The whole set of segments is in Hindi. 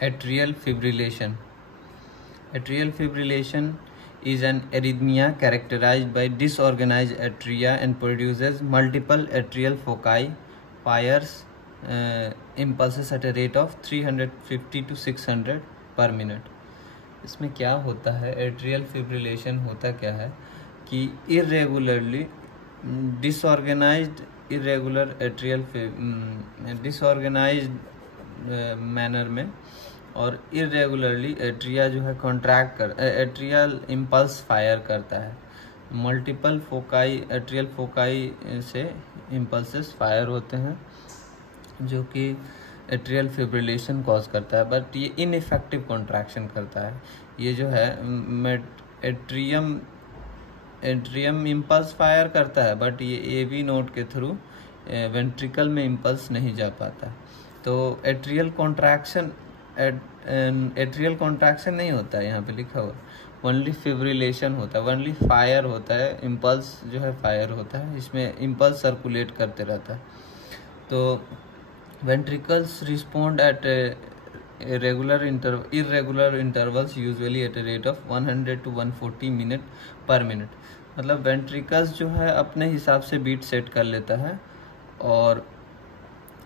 Atrial fibrillation. Atrial fibrillation is an arrhythmia characterized by disorganized atria and produces multiple atrial foci, fires impulses at a rate of 350 to 600 per minute. इसमें क्या होता है, एट्रियल फिब्रिलेशन होता क्या है कि इरेगुलरली डिसऑर्गेनाइज्ड मैनर में और इरेगुलरली एट्रिया जो है एट्रियल इम्पल्स फायर करता है। मल्टीपल फोकाई एट्रियल फोकाई से इम्पल्सेस फायर होते हैं जो कि एट्रियल फिब्रिलेशन कॉज करता है, बट ये इनइफेक्टिव कॉन्ट्रैक्शन करता है। ये जो है एट्रियम इम्पल्स फायर करता है, बट ये एवी नोड के थ्रू वेंट्रिकल में इम्पल्स नहीं जा पाता। तो एट्रियल कॉन्ट्रैक्शन नहीं होता है, यहाँ पे लिखा हुआ ओनली फिब्रिलेशन होता है, ओनली फायर होता है, इम्पल्स जो है फायर होता है, इसमें इम्पल्स सर्कुलेट करते रहता है। तो ventricles respond at irregular intervals usually at a rate of 100 to 140 minute per minute। मतलब वेंट्रिकल्स जो है अपने हिसाब से बीट सेट कर लेता है और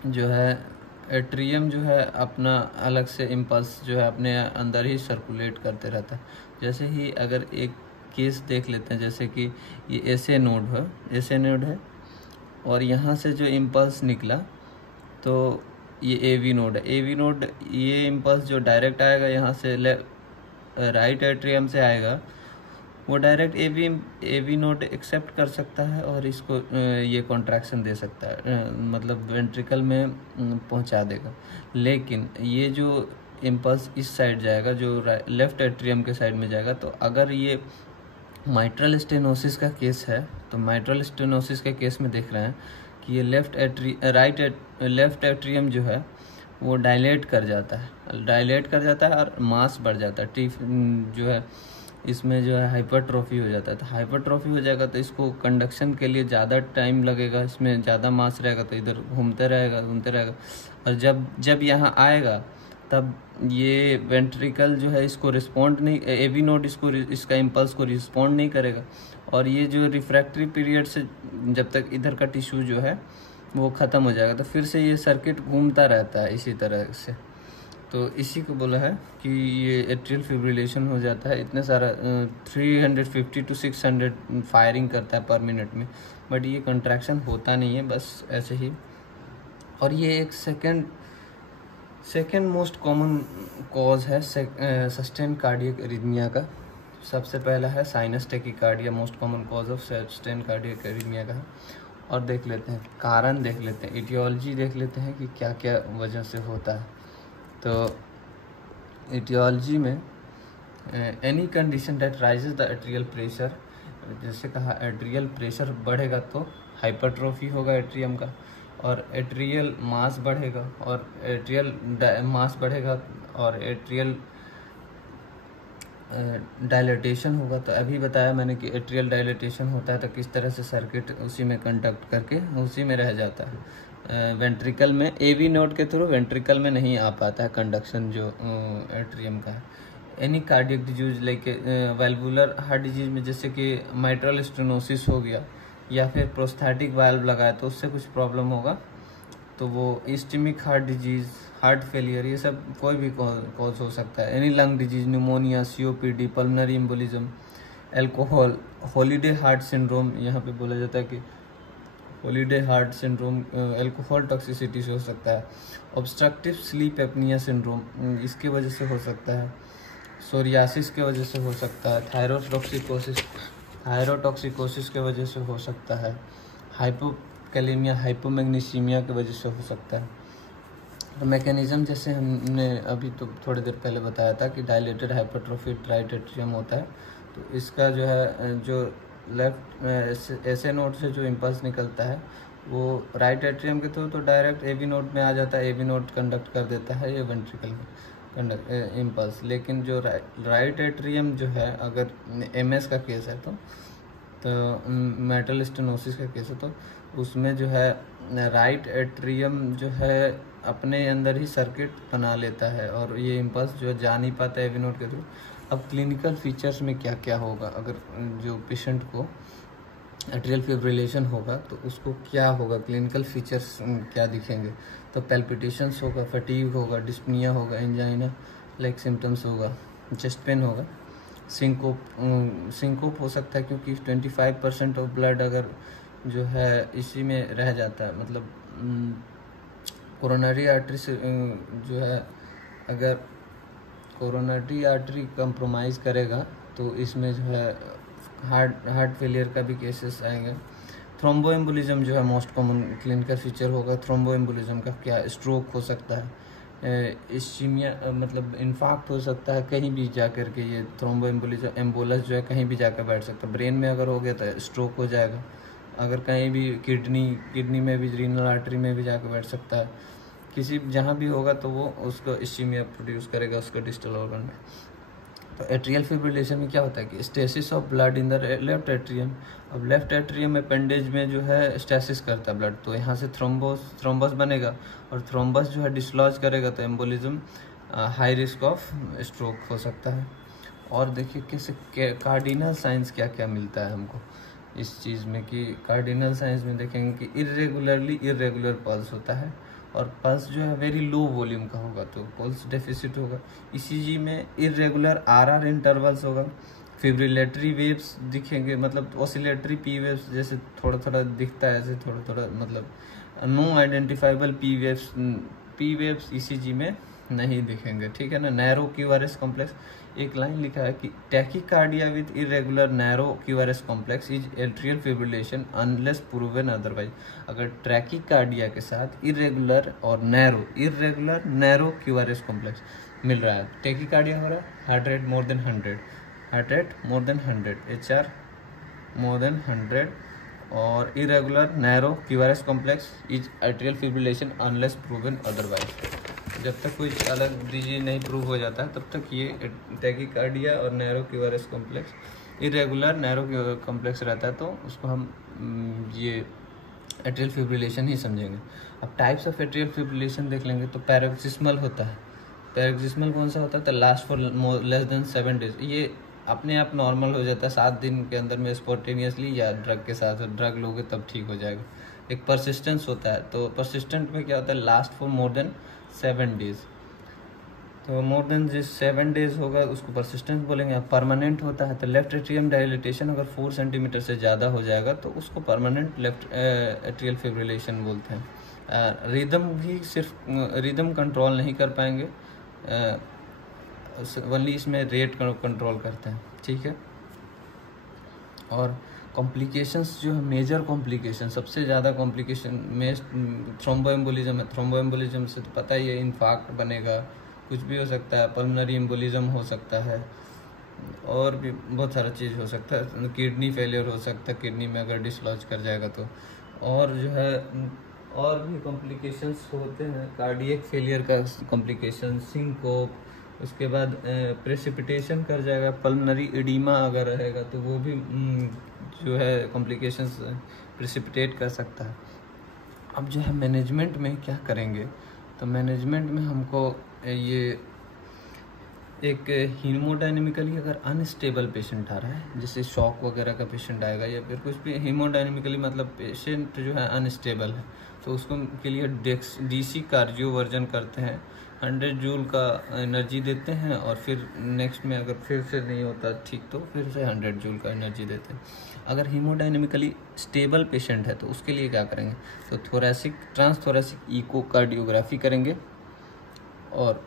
जो है एट्रियम जो है अपना अलग से इम्पल्स जो है अपने अंदर ही सर्कुलेट करते रहता है। जैसे ही अगर एक केस देख लेते हैं, जैसे कि ये एसे नोड है और यहाँ से जो इम्पल्स निकला तो ये एवी नोड है। एवी नोड ये इम्पल्स जो डायरेक्ट आएगा यहाँ से राइट एट्रियम से आएगा, वो डायरेक्ट एवी नोड एक्सेप्ट कर सकता है और इसको ये कॉन्ट्रैक्शन दे सकता है, मतलब वेंट्रिकल में पहुँचा देगा। लेकिन ये जो इम्पल्स इस साइड जाएगा, जो लेफ्ट एट्रियम के साइड में जाएगा, तो अगर ये माइट्रल स्टेनोसिस का केस है तो माइट्रल स्टेनोसिस के केस में देख रहे हैं कि ये लेफ्ट एट्रियम जो है वो डायलेट कर जाता है और मास बढ़ जाता है। जो है इसमें जो है हाइपरट्रॉफी हो जाता है। तो हाइपरट्रॉफी हो जाएगा तो इसको कंडक्शन के लिए ज़्यादा टाइम लगेगा, इसमें ज़्यादा मास रहेगा तो इधर घूमते रहेगा और जब यहाँ आएगा तब ये वेंट्रिकल जो है इसको रिस्पॉन्ड नहीं, एवी नोड इसका इम्पल्स को रिस्पॉन्ड नहीं करेगा और ये जो रिफ्रैक्टरी पीरियड से जब तक इधर का टिश्यू जो है वो ख़त्म हो जाएगा तो फिर से ये सर्किट घूमता रहता है इसी तरह से। तो इसी को बोला है कि ये एट्रियल फिब्रिलेशन हो जाता है। इतने सारा 350 टू 600 फायरिंग करता है पर मिनट में, बट ये कंट्रैक्शन होता नहीं है, बस ऐसे ही। और ये एक सेकेंड मोस्ट कॉमन कॉज है सस्टेन कार्डियक एरिथमिया का। सबसे पहला है sinus tachycardia, most common cause of sustain cardiac arrhythmia का। और देख लेते हैं कारण, देख लेते हैं इटियोलॉजी, देख लेते हैं कि क्या क्या वजह से होता है। तो इटियोलॉजी में any condition that rises the atrial pressure, जैसे कहा एट्रियल प्रेशर बढ़ेगा तो हाइपरट्रोफी होगा एट्रियम का और एट्रियल मास बढ़ेगा और एट्रियल डायलेटेशन होगा। तो अभी बताया मैंने कि एट्रियल डायलेटेशन होता है तो किस तरह से सर्किट उसी में कंडक्ट करके उसी में रह जाता है। वेंट्रिकल में एवी नोड के थ्रू वेंट्रिकल में नहीं आ पाता है कंडक्शन जो एट्रियम का है। Any cardiac disease like valvular heart disease में जैसे कि माइट्रल स्टेनोसिस हो गया या फिर प्रोस्थेटिक वाल्व लगाया तो उससे कुछ प्रॉब्लम होगा तो वो ischaemic heart disease, heart failure, ये सब कोई भी कॉज हो सकता है। Any lung disease, pneumonia, COPD, pulmonary embolism, alcohol, holiday heart syndrome, यहाँ पे बोला जाता है कि holiday heart syndrome alcohol toxicity से हो सकता है। ऑब्स्ट्रक्टिव स्लीप एपनिया सिंड्रोम इसकी वजह से हो सकता है। सोरियासिस के वजह से हो सकता है। थायरोटॉक्सिकोसिस के वजह से हो सकता है। हाइपोकैलेमिया, हाइपोमैग्नीसीमिया की वजह से हो सकता है। तो मैकेनिज्म जैसे हमने अभी तो थोड़ी देर पहले बताया था कि डायलेटेड हाइपरट्रोफिक राइट एट्रियम होता है तो इसका जो है जो लेफ्ट एसे नोड से जो इम्पल्स निकलता है वो राइट एट्रियम के थ्रू तो डायरेक्ट एवी नोड में आ जाता है। एवी नोड कंडक्ट कर देता है ये वेंट्रिकल में इम्पल्स। लेकिन जो राइट एट्रियम जो है, अगर एमएस का केस है तो मेटल स्टेनोसिस का केस है तो उसमें जो है राइट एट्रियम जो है अपने अंदर ही सर्किट बना लेता है और ये इम्पल्स जो जा नहीं पाता है AV नोड के थ्रू। अब क्लिनिकल फीचर्स में क्या क्या होगा, अगर जो पेशेंट को एट्रियल फिब्रिलेशन होगा तो उसको क्या होगा, क्लिनिकल फीचर्स क्या दिखेंगे। तो पैल्पिटेशंस होगा, फटीग होगा, डिस्पनिया होगा, एंजाइना लाइक सिम्टम्स होगा, चेस्ट पेन होगा, सिंकोप हो सकता है क्योंकि 25% ऑफ ब्लड अगर जो है इसी में रह जाता है, मतलब कोरोनरी आर्टरी से जो है अगर कोरोनरी आर्टरी कंप्रोमाइज़ करेगा तो इसमें जो है हार्ट फेलियर का भी केसेस आएंगे। थ्रोम्बोएम्बोलिज्म जो है मोस्ट कॉमन क्लिनिकल फीचर होगा। थ्रोम्बोएम्बोलिज्म का क्या, स्ट्रोक हो सकता है, इस्कीमिया मतलब इन्फाक्ट हो सकता है कहीं भी जा कर के। ये थ्रोम्बोएम्बोलिज्म एम्बोलस जो है कहीं भी जाकर बैठ सकता है। ब्रेन में अगर हो गया तो स्ट्रोक हो जाएगा। अगर कहीं भी किडनी में भी, रीनल आर्टरी में भी जाकर बैठ सकता है। किसी जहाँ भी होगा तो वो उसको इस्कीमिया प्रोड्यूस करेगा उसका डिस्टल ऑर्गन में। तो एट्रियल फिब्रिलेशन में क्या होता है कि stasis of blood in the left atrium. अब लेफ्ट एट्रियम अपेंडेज में जो है स्टेसिस करता है ब्लड, तो यहाँ से थ्रोम्बस बनेगा और थ्रोम्बस जो है डिसलॉज करेगा तो embolism, high risk of stroke हो सकता है। और देखिए कैसे कार्डिनल साइंस क्या क्या मिलता है हमको इस चीज़ में, कि कार्डिनल साइंस में देखेंगे कि इरेगुलर पल्स होता है और पल्स जो है वेरी लो वॉल्यूम का होगा तो पल्स डेफिसिट होगा। ECG में इरेगुलर RR इंटरवल्स होगा। फिब्रिलेटरी वेव्स दिखेंगे, मतलब ऑसिलेटरी P वेव्स जैसे थोड़ा थोड़ा दिखता है, ऐसे थोड़ा थोड़ा, मतलब no identifiable P waves ECG में नहीं दिखेंगे, ठीक है ना। नैरो QRS कॉम्प्लेक्स, एक लाइन लिखा है कि tachycardia with irregular narrow QRS complex is atrial fibrillation unless proven otherwise. अगर टैकीकार्डिया के साथ इरेगुलर नैरो QRS कॉम्प्लेक्स मिल रहा है, टैकीकार्डिया हो रहा है, heart rate more than 100, HR more than 100 और irregular narrow QRS complex is atrial fibrillation unless proven otherwise. जब तक कोई अलग डिजीज नहीं प्रूव हो जाता है तब तक ये टैकीकार्डिया और narrow QRS complex, irregular narrow complex रहता है तो उसको हम ये एट्रियल फिब्रिलेशन ही समझेंगे। अब टाइप्स ऑफ एट्रियल फिब्रिलेशन देख लेंगे तो पैरोक्सिस्मल होता है। पैरोक्सिस्मल कौन सा होता है, तो last for less than 7 days. ये अपने आप नॉर्मल हो जाता है 7 दिन के अंदर में स्पॉन्टेनियसली, या ड्रग के साथ ड्रग लोगे तब ठीक हो जाएगा। एक परसिस्टेंस होता है, तो परसिस्टेंट में क्या होता है, last for more than 7 days. तो मोर देन जिस 7 डेज होगा उसको परसिस्टेंस बोलेंगे। परमानेंट होता है तो लेफ्ट एट्रियम डायलिटेशन अगर 4 सेंटीमीटर से ज़्यादा हो जाएगा तो उसको परमानेंट लेफ्ट एट्रियल फिब्रिलेशन बोलते हैं। रिदम भी सिर्फ रिदम कंट्रोल नहीं कर पाएंगे, ओनली इसमें रेट कंट्रोल करते हैं, ठीक है। और कॉम्प्लिकेशंस जो है, मेजर कॉम्प्लिकेशन, सबसे ज़्यादा कॉम्प्लिकेशन में थ्रोम्बोएम्बोलिज्म है। थ्रोम्बोएम्बोलिज्म से तो पता ही है, इन्फार्क्ट बनेगा, कुछ भी हो सकता है, पल्मोनरी एम्बोलिज्म हो सकता है और भी बहुत सारा चीज़ हो सकता है। किडनी फेलियर हो सकता है, किडनी में अगर डिसलॉज कर जाएगा तो। और जो है और भी कॉम्प्लिकेशंस होते हैं, कार्डियक फेलियर का कॉम्प्लिकेशन, सिंकोप, उसके बाद प्रेसिपिटेशन कर जाएगा, पल्मोनरी एडिमा अगर रहेगा तो वो भी जो है कॉम्प्लिकेशंस प्रेसिपिटेट कर सकता है। अब जो है मैनेजमेंट में क्या करेंगे, तो मैनेजमेंट में हमको ये एक हीमोडायनेमिकली अगर अनस्टेबल पेशेंट आ रहा है, जैसे शॉक वगैरह का पेशेंट आएगा या फिर कुछ भी हीमोडायनेमिकली मतलब पेशेंट जो है अनस्टेबल है, तो उसको के लिए DC कार्डियो वर्जन करते हैं, 100 जूल का एनर्जी देते हैं और फिर नेक्स्ट में अगर फिर से नहीं होता ठीक तो फिर से 100 जूल का एनर्जी देते हैं। अगर हीमोडायनेमिकली स्टेबल पेशेंट है तो उसके लिए क्या करेंगे, तो ट्रांसथोरेसिक इकोकार्डियोग्राफी करेंगे और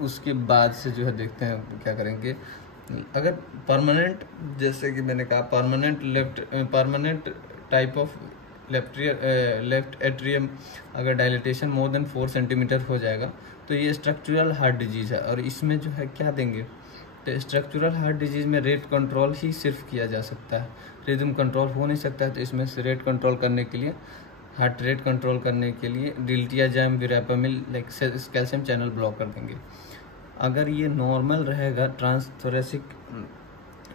उसके बाद से जो है देखते हैं क्या करेंगे। अगर परमानेंट, जैसे कि मैंने कहा, permanent type of left atrium अगर डायलिटेशन मोर देन 4 सेंटीमीटर हो जाएगा तो ये स्ट्रक्चरल हार्ट डिजीज़ है। और इसमें जो है क्या देंगे, तो स्ट्रक्चरल हार्ट डिजीज़ में रेट कंट्रोल ही सिर्फ किया जा सकता है, रिदम कंट्रोल हो नहीं सकता है। तो इसमें से रेट कंट्रोल करने के लिए, हार्ट रेट कंट्रोल करने के लिए diltiazem, verapamil like calcium channel block कर देंगे। अगर ये नॉर्मल रहेगा ट्रांसथोरेसिक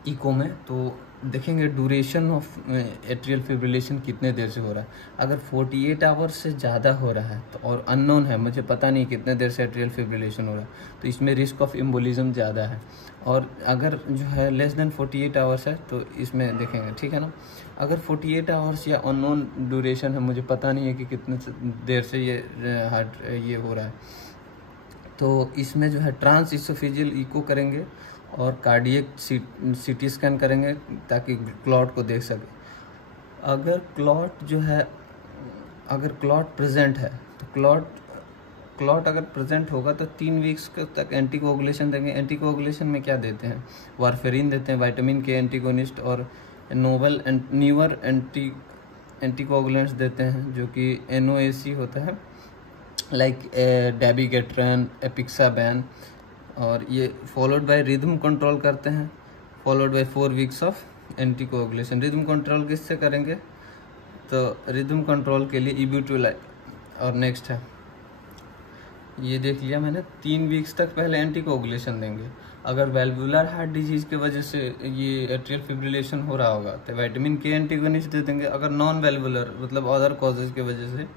इको में तो देखेंगे ड्यूरेशन ऑफ एट्रियल फिब्रिलेशन कितने देर से हो रहा है। अगर 48 आवर्स से ज़्यादा हो रहा है तो, और अननोन है, मुझे पता नहीं कितने देर से एट्रियल फिब्रिलेशन हो रहा है, तो इसमें रिस्क ऑफ एम्बोलिज्म ज़्यादा है। और अगर जो है लेस देन 48 आवर्स है तो इसमें देखेंगे, ठीक है ना। अगर 48 आवर्स या अननोन ड्यूरेशन है, मुझे पता नहीं है कि कितने देर से ये हार्ट ये हो रहा है, तो इसमें जो है ट्रांस इसोफेजियल इको करेंगे और कार्डियक सीटी स्कैन करेंगे ताकि क्लॉट को देख सके। अगर क्लॉट जो है, अगर क्लॉट प्रेजेंट है तो क्लॉट अगर प्रेजेंट होगा तो 3 वीक्स तक एंटीकोगुलेशन देंगे। एंटीकोगुलेशन में क्या देते हैं, वारफेरिन देते हैं, विटामिन के एंटीगोनिस्ट, और नोवल न्यूअर एंटीकोगुलेंट्स देते हैं जो कि NOAC होता है, लाइक डेबिगेट्रन, एपिक्साबैन, और ये फॉलोड बाय रिदम कंट्रोल करते हैं, followed by 4 weeks of anticoagulation. Rhythm control किससे करेंगे, तो रिदम कंट्रोल के लिए इब्यूटाइल, और नेक्स्ट है ये देख लिया मैंने, 3 वीक्स तक पहले एंटीकोगुलेशन देंगे। अगर वेल्वुलर हार्ट डिजीज की वजह से ये एट्रियल फिब्रिलेशन हो रहा होगा तो विटामिन के एंटीगोनिस्ट दे देंगे। अगर नॉन वेल्वुलर मतलब अदर कॉजेज की वजह से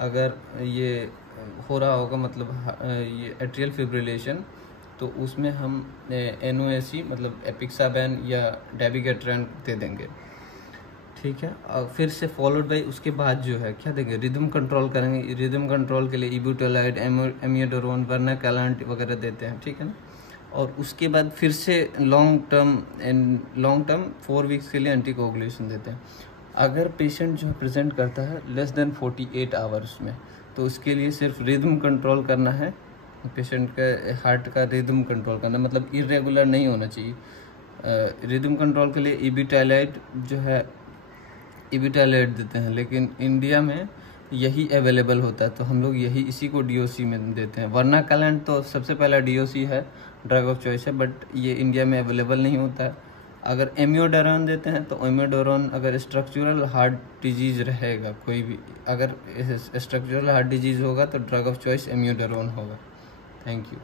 अगर ये हो रहा होगा, मतलब ये एट्रियल फिब्रिलेशन, तो उसमें हम NOAC मतलब एपिक्साबैन या डेबिगेट्रन दे देंगे, ठीक है। और फिर से फॉलोड बाय उसके बाद जो है क्या देंगे, रिदम कंट्रोल करेंगे। रिदम कंट्रोल के लिए इब्यूटाइल, एमियोडोरोन, वर्नाकालांट वगैरह देते हैं, ठीक है ना। और उसके बाद फिर से लॉन्ग टर्म 4 वीक्स के लिए एंटीकोगुलेशन देते हैं। अगर पेशेंट जो प्रेजेंट करता है लेस देन 48 आवर्स में, तो उसके लिए सिर्फ रिदम कंट्रोल करना है, पेशेंट के हार्ट का रिदम कंट्रोल करना, मतलब इरेगुलर नहीं होना चाहिए। रिदम कंट्रोल के लिए इब्यूटाइलाइट जो है, इब्यूटाइलाइट देते हैं, लेकिन इंडिया में यही अवेलेबल होता है तो हम लोग यही इसी को DOC में देते हैं। वर्नाकालांट तो सबसे पहला DOC है, ड्रग ऑफ चॉइस है, बट ये इंडिया में अवेलेबल नहीं होता है। अगर एमियोडोरोन देते हैं तो एमियोडोरोन अगर स्ट्रक्चरल हार्ट डिजीज रहेगा, कोई भी अगर स्ट्रक्चरल हार्ट डिजीज होगा तो ड्रग ऑफ चॉइस एमियोडोरोन होगा। Thank you.